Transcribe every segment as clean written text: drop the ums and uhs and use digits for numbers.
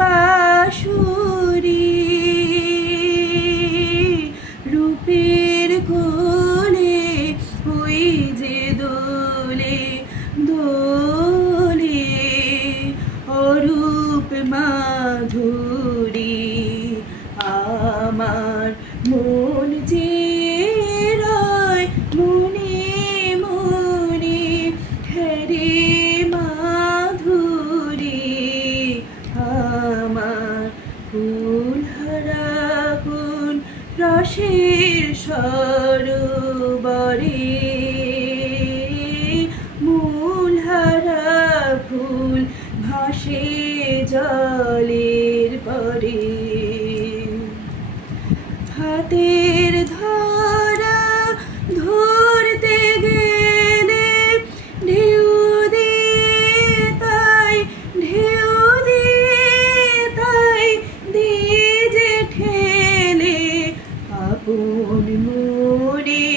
বাঁশুরি রূপের কোলে ওই যে দোলে দোলে অরূপ মাধুরী আমার মন যে রয় মনে মনে হরে মাধুরী আমার কুলহারা কুল রসের সরোবরে মূলহারা ফুল ভাসে জলের পরে হাতের ধরা ধরতে গেলে ঢেউ দিয়ে তাই ঢেউ দিয়ে তাই দিয়ে যে ঠেলে আপন মোরে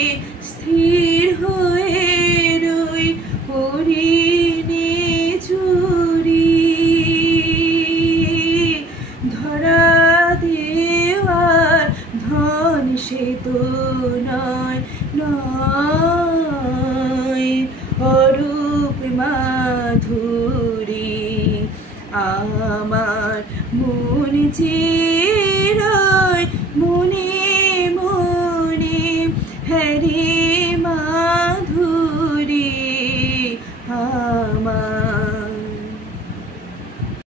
স্থির হয়ে রই করি